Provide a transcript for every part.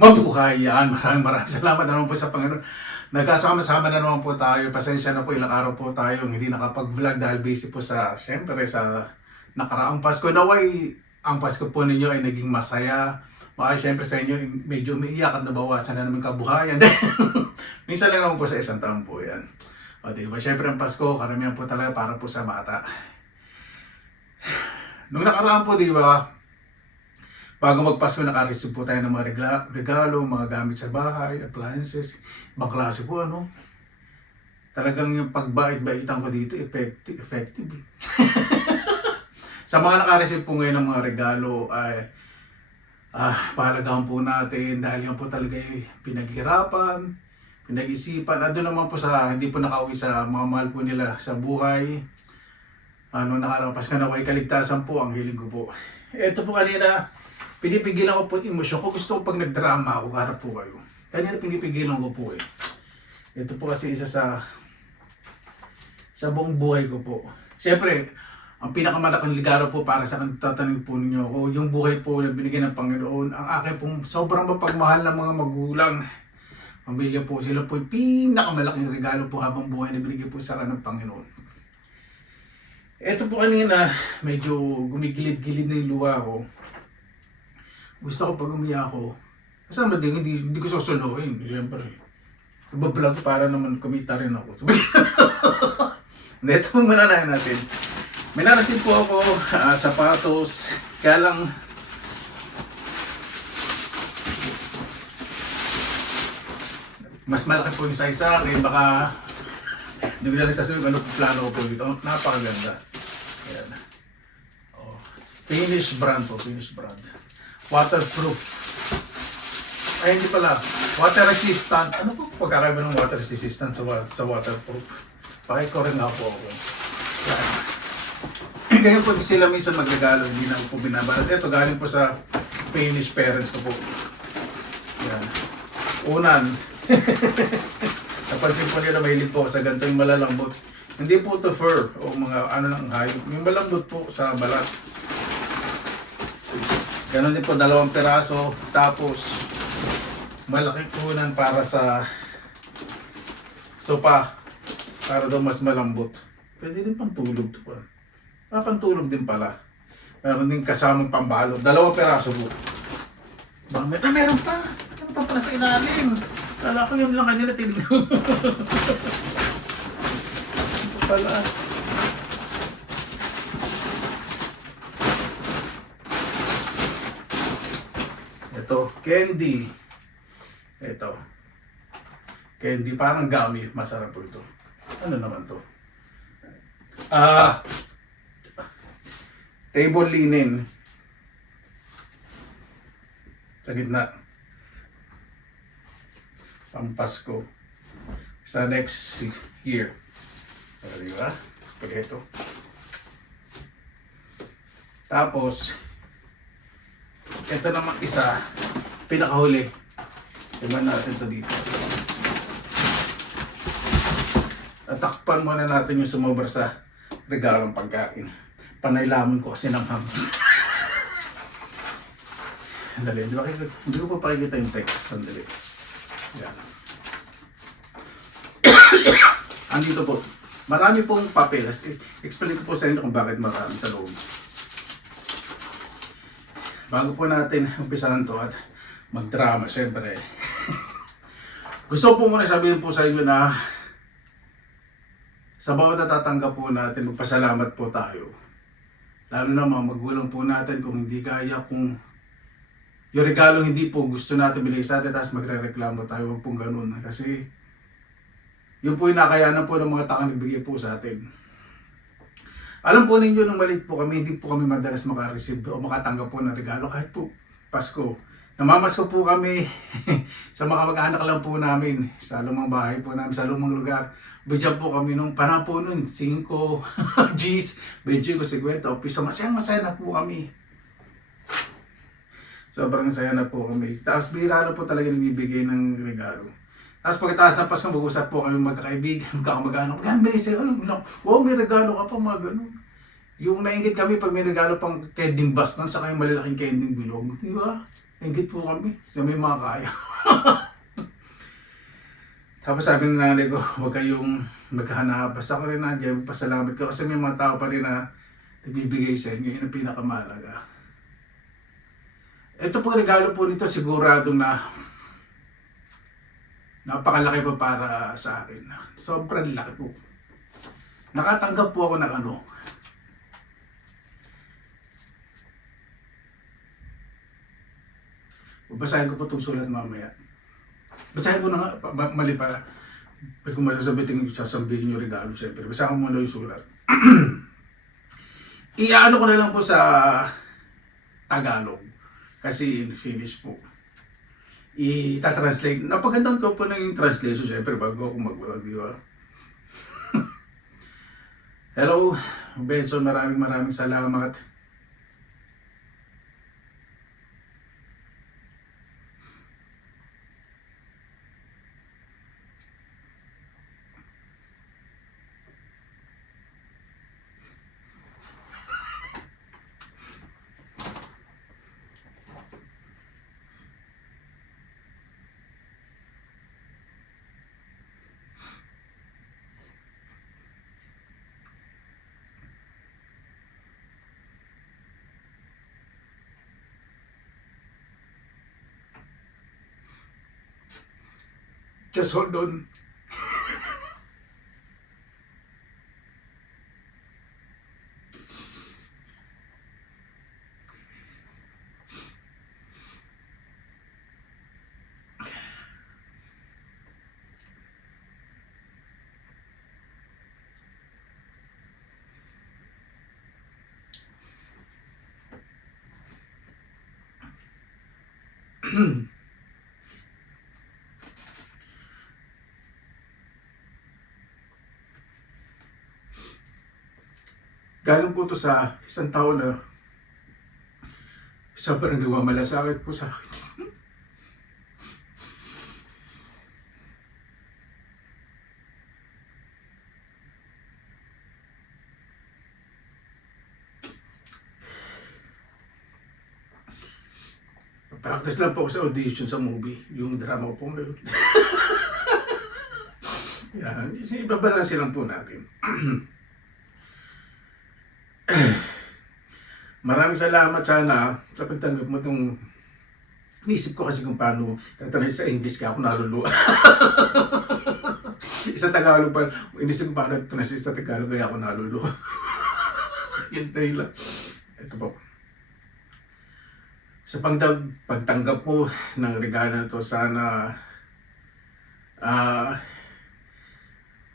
Mabuhay yan. Maraming salamat naman po sa Panginoon. Nagkasama-sama na naman po tayo. Pasensya na po, ilang araw po tayo hindi nakapag-vlog dahil busy po sa, syempre, sa nakaraang Pasko. Naway, ang Pasko po ninyo ay naging masaya. Baka syempre sa inyo, medyo umiiyak at nabawasan na naman kabuhayan. Minsan lang naman po sa isang taon po yan. O diba, syempre ang Pasko, karamihan po talaga para po sa bata. Nung nakaraan po, diba, bago magpasko, naka-receive po tayo ng mga regalo, mga gamit sa bahay, appliances. Ibang klase po, ano? Talagang yung pagbait-baitan ko dito, effective. Sa mga naka-receive po ngayon ng mga regalo, ay pahalagahan po natin dahil yan po talaga ay pinaghirapan, pinag-isipan. At doon naman po sa hindi po nakauwi sa mga mahal po nila sa buhay. Nakarapas ka na kay kaligtasan po, ang hiling ko po. Ito po kanina, pinipigilan ko po yung emosyon ko. Gusto ko pag nagdrama ako, harap po kayo. Kanina pinipigilan ko po eh. Ito po kasi isa sa buong buhay ko po. Siyempre, ang pinakamalaking ligaro po para sa tatanong po ninyo ko, yung buhay po na binigyan ng Panginoon, ang akin pong sobrang mapagmahal ng mga magulang. Pamilya po, sila po yung pinakamalaking regalo po habang buhay na binigyan po sa akin ng Panginoon. Ito po kanina, medyo gumigilid-gilid na yung luha ko. Gusto ko pag umiyak ako, kasama din, hindi ko susuluhin, siyempre. Ibablog para naman kumita rin ako. Ito po mananayan natin. May narasin po ako, sapatos, kaya lang, mas malaki po yung size sa akin, baka hindi ko lang sasabihin ano plano ko po dito. Napakaganda. Ayan. Oh. Finnish brand po, Finnish brand. Waterproof. Ay, hindi pala. Water resistant. Ano po pagkakaiba ng water resistant sa waterproof? Pakiko rin nga po ako. Ganyan po sila minsan magregalo, hindi na po binabalat. Ito galing po sa Finnish parents ko po. Yan. Unan. Napansin po nila mahilig po sa ganito yung malalambot. Hindi po to fur o mga ano ng hayop. Yung malambot po sa balat. Ganon din po, 2 piraso. Tapos, malaking unan para sa sopa. Para daw mas malambot. Pwede din pantulog to pa. Pantulog din pala. Meron din kasamang pambalot. 2 piraso po. Meron pa. Meron pa pala sa ilalim. Kala ko yun lang kanila tinignan. Ito pala. Ito, candy. Ito. Candy, parang gummy. Masarap po ito. Ano naman to? Table linen. Sa gitna. Pampasko. Sa next year. Diba? Pag ito. Tapos, ito naman isa, pinakahuli. Tingnan natin ito dito. Tatakpan muna natin yung sumobra sa regalong pagkain. Panaylamon ko kasi ng hams. Sandali, hindi ko pa pakikita yung text. Sandali. Yan. Andito po. Marami pong papel. Explain ko po sa inyo kung bakit marami sa loob. Bago po natin umpisahan to at magdrama, syempre. Gusto po muna sabihin po sa inyo na sa bawat natatanggap po natin, magpasalamat po tayo. Lalo na mga magulang po natin kung hindi kaya, kung yung regalo hindi po gusto natin binigay sa atin, tapos magre-reklamo tayo, huwag pong ganun. Kasi yun po yung nakayanan po ng mga taong nagbigay po sa atin. Alam po ninyo, nung maliit po kami, hindi po kami madalas makareceive o makatanggap po ng regalo kahit po Pasko. Namamasko po kami sa mga mag-anak lang po namin, sa lumang bahay po namin, sa lumang lugar. Bidyan po kami nung parang po nun, 5 G's, 20 ko 50 o piso. Masaya na po kami. Sobrang saya na po kami. Tapos bihira na po talaga nabibigay ng regalo. Tapos pagkatapos ng Pasko, mag-usap po kami magkakaibigan, magkakamag-anak. Maganda isa, wow, may regalo ka pa, mga ganun. Yung nainggit kami pag may regalo pang kending baston, saka yung malalaking kending bilog. Di ba? Hingit po kami na may mga kaya. Tapos sabi ng nanay ko, huwag kayong maghahanap. Basta ko rin nandiyan, pasalamat ko kasi may mga tao pa rin na nagbibigay sa inyo. Yun ang pinakamahalaga. Ito po regalo po nito, siguradong na napakalaki pa para sa akin. Sobrang laki po. Nakatanggap po ako ng ano. Babasahin ko po itong sulat mamaya. Basahin ko na nga, mali pa. Pag kung masasabihin yung regalo, syempre. Basahin ko muna yung sulat. Iano ko na lang po sa Tagalog. Kasi in Finnish po. Itatranslate. Napagandaan ko po na yung translation, syempre, bago ako mag-vlog, di ba? Hello, Benson, maraming salamat. Just hold on. Galing po to sa isang tao na sobrang nagmamalasakit po sa akin. Practice lang po ako sa audition sa movie, yung drama ko po ngayon. Yan, ibabalansin lang po natin. Maraming salamat sana sa pagtanggap mo itong inisip ko kasi kung paano tatanay sa English ka ako naluluwa. Sa Tagalog pa, inisip ko paano tatanay sa Tagalog kaya ako naluluwa. Hintay lang. Ito po. Sa pagtanggap po ng regalo na ito, sana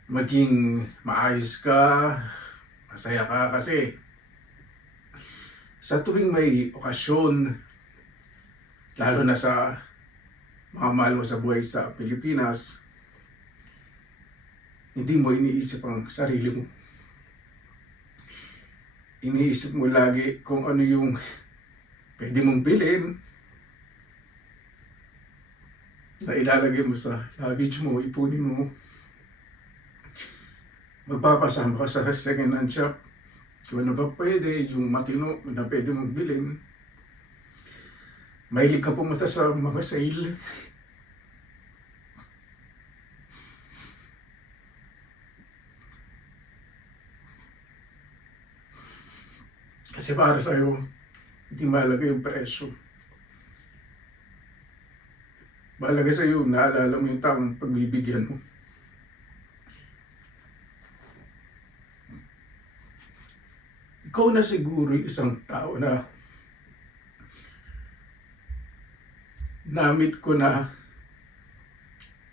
maging maayos ka, masaya ka kasi sa tuwing may okasyon, lalo na sa mga mahal mo sa buhay sa Pilipinas, hindi mo iniisip ang sarili mo. Iniisip mo lagi kung ano yung pwede mong bilhin na ilalagay mo sa luggage mo, ipunin mo. Magpapasama ka sa second-hand shop. Kung ano ba pwede, yung matino na pwede mong bilhin. Mahilig ka pumunta sa mga sale. Kasi para sa'yo, hindi mahalaga yung presyo. Mahalaga sa'yo, naalala mo yung taong pagbibigyan mo. Ikaw na siguro isang tao na namit ko na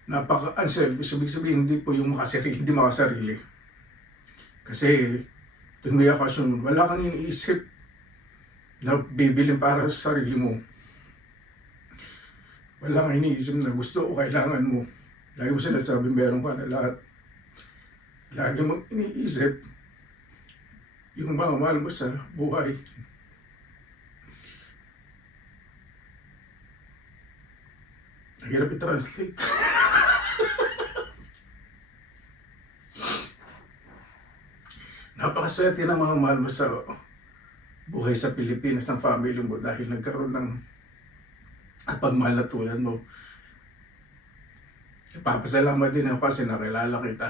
napaka-unselfish. Ibig sabihin, hindi po yung hindi makasarili. Kasi tuwing may okasyon, wala kang iniisip na bibilin para sa sarili mo. Wala kang iniisip na gusto o kailangan mo. Lagi mo sinasabi, meron ka na lahat. Lagi mo iniisip yung mga mahal mo sa buhay. Ang hirap i-translate. Napakaswerte ng mga mahal mo sa buhay sa Pilipinas, ng family mo dahil nagkaroon ng at pagmahal na tulad mo. Papasalamat din ako kasi nakilala kita.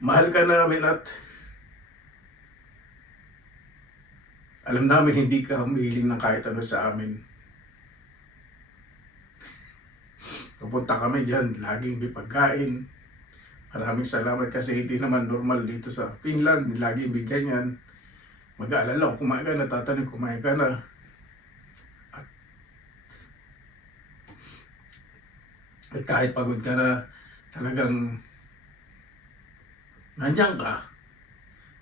Mahal ka namin at alam namin hindi ka humihiling ng kahit ano sa amin. Pupunta kami dyan, laging may pagkain. Maraming salamat kasi hindi naman normal dito sa Finland, laging may ganyan. Mag-aalala kung kumain ka na, tatanong kumain ka na. At kahit pagod ka na, talagang nandiyan ka.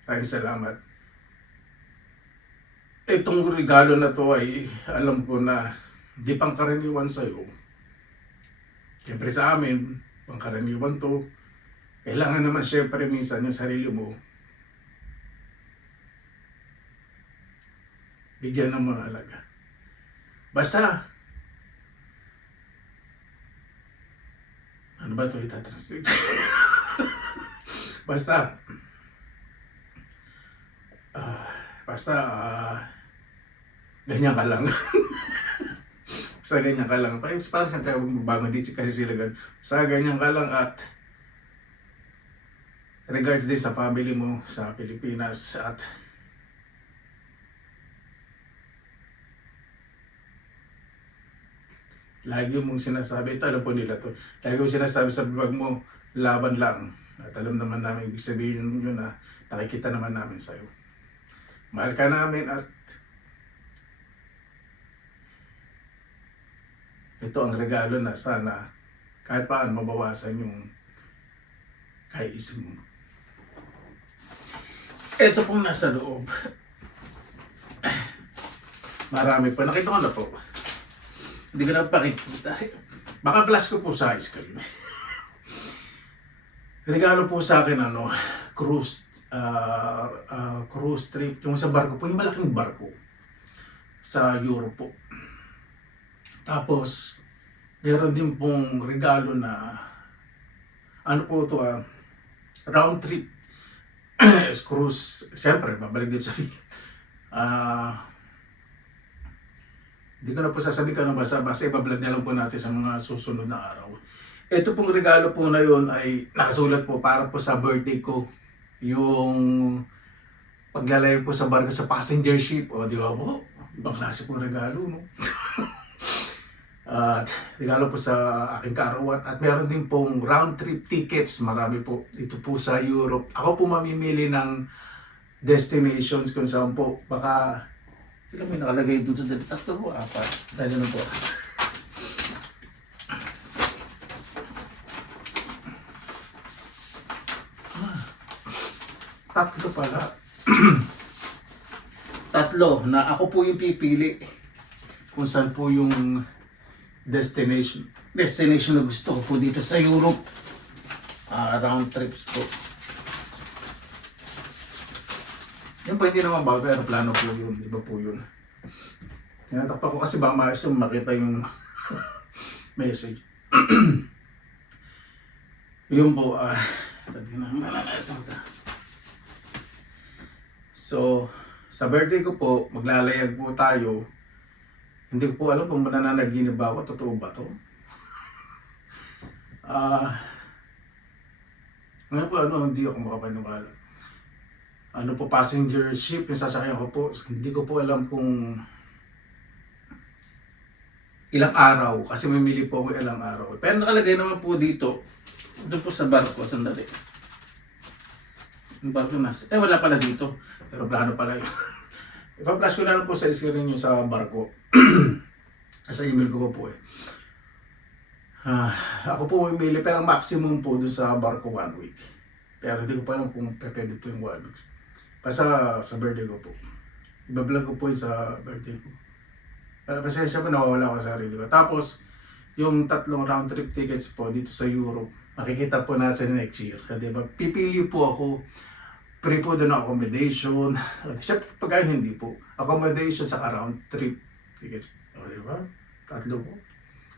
Maraming salamat. Itong regalo na to ay alam ko na di pangkaraniwan sa'yo. Siyempre sa amin, pangkaraniwan to. Kailangan naman siyempre minsan yung sarili mo bigyan ng mga alaga. Basta, ano ba ito itatranslate? Basta, ganyan ka lang. Basta ganyan ka lang. Parang siyang tayo magbago dito kasi sila gan. Basta ganyan ka lang at regards din sa family mo sa Pilipinas at lagi mong sinasabi, ito alam po nila to, lagi mong sinasabi sa vlog mo, laban lang. At alam naman namin, ibig sabihin nyo na nakikita naman namin sa'yo. Mahal ka namin at ito ang regalo na sana kahit paano mabawasan yung kaiisip mo. Ito pong nasa loob. Marami pa. Nakita ko na po. Hindi ko na pakikita. Baka flash ko po sa screen. Regalo po sa akin cruise trip. Yung sa barko po, yung malaking barko. Sa Europe po. Tapos, meron din pong regalo na ano po ito round trip. Cruise. Siyempre, babalik din sa hindi ko na po sasabihin ka ng basta ibablog na lang po natin sa mga susunod na araw. Ito pong regalo po na yun ay nakasulat po para po sa birthday ko. Yung paglalay po sa barko sa passenger ship. O di ba po? Ibang klase pong regalo, no? At regalo po sa aking kaarawan. At meron din pong round trip tickets. Marami po dito po sa Europe. Ako po mamimili ng destinations kung saan po. Baka ilan may nakalagay dun sa dito? 3 po, 4. Dahil na po. Tatlo pala. 3 na ako po yung pipili kung saan po yung destination na gusto ko po dito sa Europe. Round trips po. Yan po hindi naman bago, pero plano po yun. Iba po yun. Tinatakpa ko kasi baka maayos yung makita yung message. Yun po, so, sa birthday ko po, maglalayag po tayo. Hindi ko po alam kung mananaginip ba ako, totoo ba to? Ngayon po, hindi ako makapaniwala. Ano po, passenger ship, yung sasakyan ko po, hindi ko po alam kung ilang araw, kasi mamili po ako ilang araw. Pero nakalagay naman po dito, doon po sa barko, sandali. Yung barko nasa, wala pala dito, pero plano pala yun. Ipa-flash ko na lang po sa screen nyo sa barko. Sa email ko po eh. Ako po mamili, pero maximum po doon sa barko 1 week. Pero hindi ko pa alam kung pwede po yung 1 week. Basta sa birthday ko po. Ibablog ko po yung sa birthday ko. Kasi syempre nawawala ko sa sarili ko. Tapos, yung 3 round trip tickets po dito sa Europe, makikita po natin next year. Diba? Pipili po ako, free po doon accommodation. Syempre pag hindi po. Accommodation sa round trip tickets. Diba? 3 po.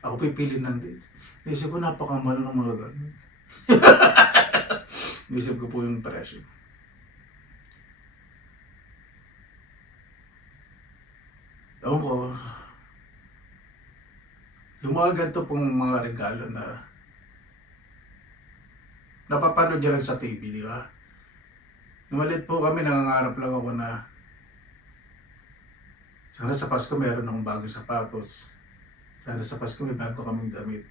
Ako pipili ng dates. Naisip ko napakamahal ng mga ganun. Naisip ko po yung presyo. Ewan ko, Yung mga ganito pong mga regalo na napapanood nyo lang sa TV, di ba? Nung maliit po kami, nangangarap lang ako na sana sa Pasko meron akong bagong sapatos. Sana sa Pasko may bago kaming damit.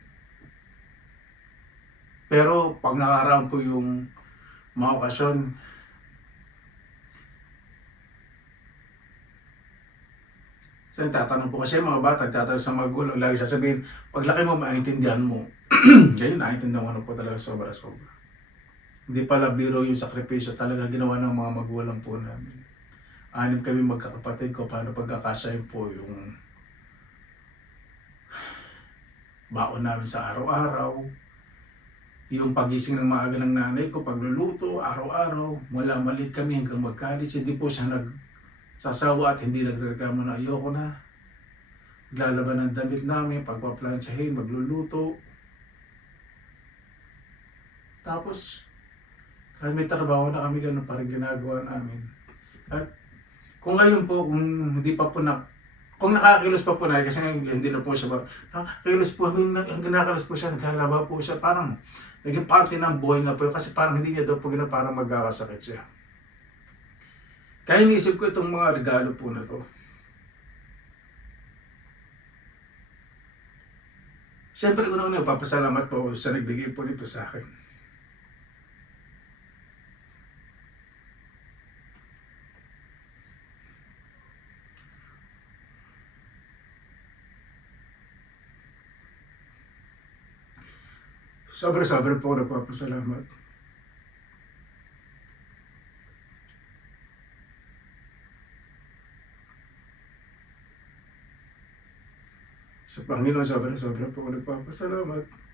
Pero pag nakaraang po yung mga okasyon, sa tatanong po kasi yung mga bata, tatanong sa magulang, lagi sasabihin, paglaki mo, maintindihan mo. Ngayon, naintindihan ko na po talaga sobra-sobra. Hindi pala biro yung sakripisyo talaga ginawa ng mga magulang po namin. 6 kami magkakapatid ko, paano pagkakasyahin po yung baon namin sa araw-araw. Yung pagising ng maaga ng nanay ko, pagluluto, araw-araw, mula maliit kami hanggang mag-college, hindi po siya nagsasawa at hindi nagreklamo na ayoko na. Naglalaban ng damit namin, pagpaplansyahin, magluluto. Tapos, kahit may trabaho na kami, ganun pa rin ginagawa namin. At kung ngayon po, kung hindi pa po kung nakakilos pa po na, kasi ngayon hindi na po siya nakakilos po, hanggang nakakilos po siya, naglalaba po siya, parang naging parte ng buhay na po, kasi parang hindi niya daw po gina parang magkakasakit siya. Kaya iniisip ko itong mga regalo po na to. Siyempre, unang-una, papasalamat po ako sa nagbigay po nito sa akin. Sobra-sobra po ako nagpapasalamat. Sa Panginoon, sobra-sobra po ako nagpapasalamat.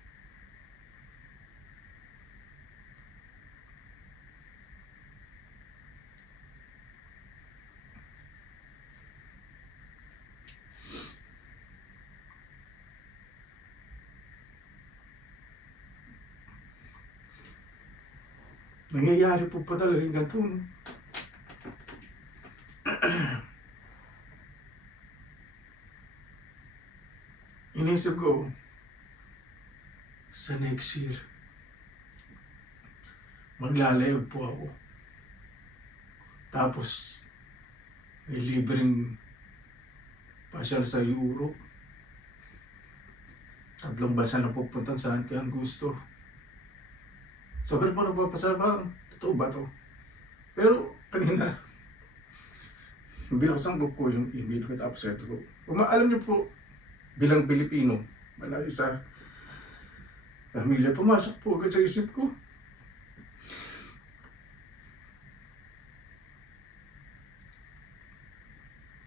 Nangyayari po pa talaga yung ganito. Inisip ko, sa next year, maglalayag po ako. Tapos, may libreng pasyal sa Europe. 3 bansa na pupuntan saan kaya gusto. Sobrang po nagpapasalamat, totoo ba to? Pero kanina, binuksan ko po yung email ko tapos ito ko. Alam niyo po, bilang Pilipino, malayo sa pamilya, pumasok po agad sa isip ko.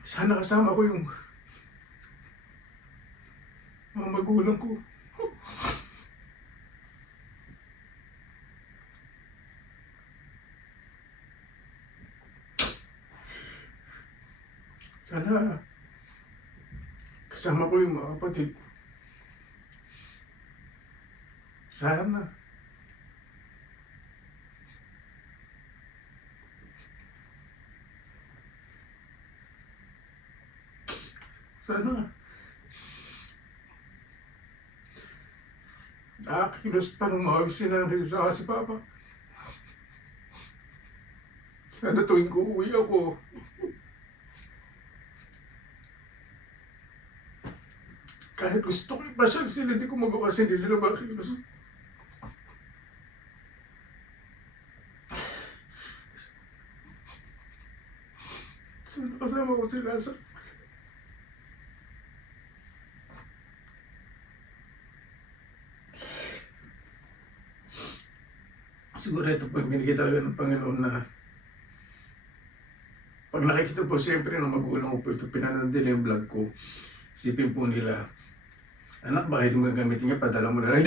Sana kasama ko yung mga magulang ko. Sana kasama ko yung mga kapatid. Sana. Sana. Nakakilos pa ng mga sinanay sa si Papa. Sana tuwing uuwi ako, kahit gusto ko ipasyal sila, hindi ko magawa kasi hindi sila makikilos. Sana kasama ko sila sa... Siguro ito po yung binigay talaga ng Panginoon na pag nakikita po siyempre ng magulang ko po ito, pinanood nila yung vlog ko, isipin po nila, anak, bakit yung gagamitin niya? Padala mo na lang.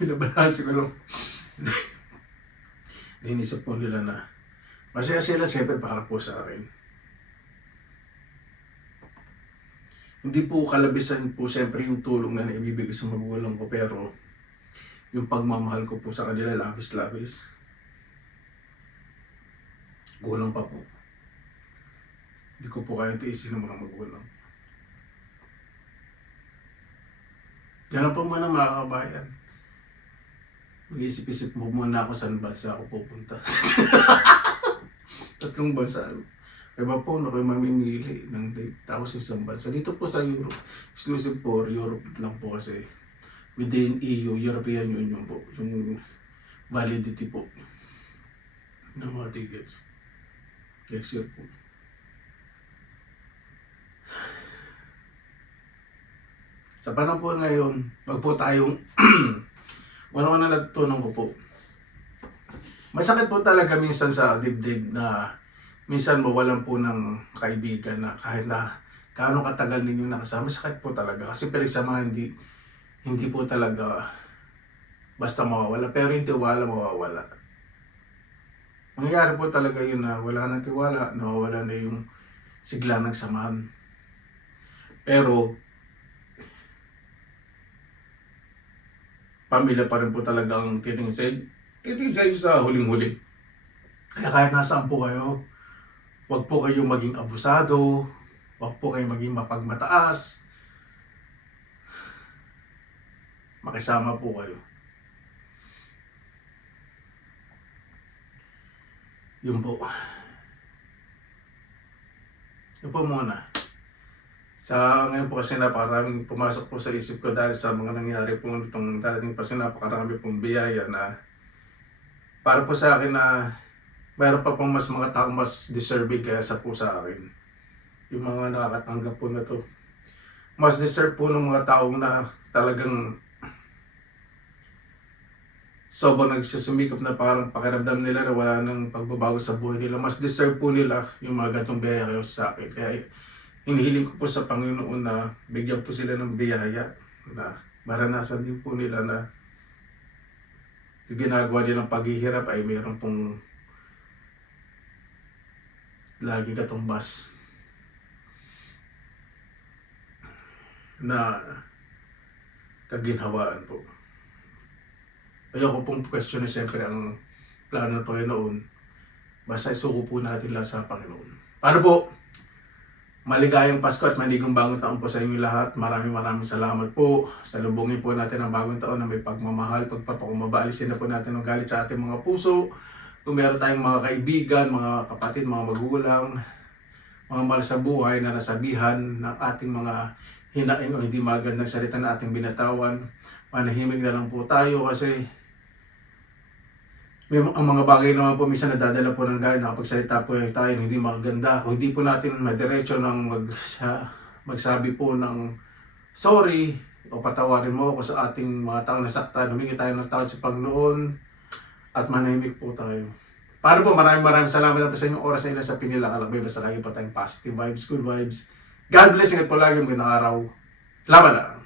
Pinabalasi ko lang. Inisip po nila na masaya sila siyempre para po sa akin. Hindi po kalabisan po siyempre yung tulong na naibibigay sa magulang ko, pero yung pagmamahal ko po sa kanila, labis-labis. Kulang pa po. Hindi ko po kaya tiisin ng mga magulang. Ganun po muna mga kabayan. Mag-isip-isip mo muna ako saan bansa ako pupunta. 3 bansa. Iba po na kayo mamimili ng date. Tapos isang bansa. Dito po sa Europe, exclusive for Europe lang po kasi within EU, European Union po, yung validity po ng mga tickets. Next year po. Sa panahon po ngayon, wag po tayong una-una natutunan ko po. Masakit po talaga minsan sa dibdib na minsan mawalan po ng kaibigan na kahit na gaano katagal ninyong nakasama, sakit po talaga. Kasi pinagsamahan hindi po talaga basta mawawala. Pero yung tiwala mawawala. Nangyayari po talaga yun na wala ng tiwala, nawawala na yung sigla ng samahan. Pero pamilya pa rin po talagang kininsay sa huling-huli. Kaya kahit nasaan po kayo, huwag po kayong maging abusado, huwag po kayong maging mapagmataas. Makisama po kayo. Yun po. Yun po muna. Sa ngayon po kasi napakaraming pumasok po sa isip ko dahil sa mga nangyari po itong darating pa, napakarami pong biyaya na para po sa akin na mayroon pa pong mas mga taong mas deserving kaya sa po sa akin. Yung mga nakakatanggap po na to. Mas deserve po ng mga taong na talagang sobrang nagsusumikap na parang pakiramdam nila na wala nang pagbabago sa buhay nila. Mas deserve po nila yung mga gantong biyaya kayo sa akin. Kaya hinihiling ko po sa Panginoon na bigyan po sila ng biyaya na maranasan din po nila na yung ginagawa nilang paghihirap ay mayroon pong laging katumbas na kaginhawaan po. Ayoko pong question na siyempre ang plano ng Panginoon. Basta isuko po natin lang sa Panginoon. Paano po? Maligayang Pasko at maligong bagong taon po sa inyo lahat. Maraming salamat po. Salubungin po natin ang bagong taon na may pagmamahal, pagpapakumbaba. Alisin na po natin ang galit sa ating mga puso. Kung meron tayong mga kaibigan, mga kapatid, mga magulang, mga mahal sa buhay na nasabihan ng ating mga hinaing o hindi magandang salita na ating binatawan, manahimik na lang po tayo kasi ang mga bagay naman po minsan nadadala po ng galit, nakapagsalita po tayo hindi maganda. Kung hindi po natin madiretso ng magsabi po ng sorry o patawarin mo ako sa ating mga taong nasaktan, humingi tayo ng tawad sa Panginoon at manahimik po tayo. Paano po? Maraming salamat po sa inyong oras na ilan sa pinilakalakbay. Basta lagi po tayong positive vibes, good vibes. God bless, ingat po lagi, magandang araw. Laban na!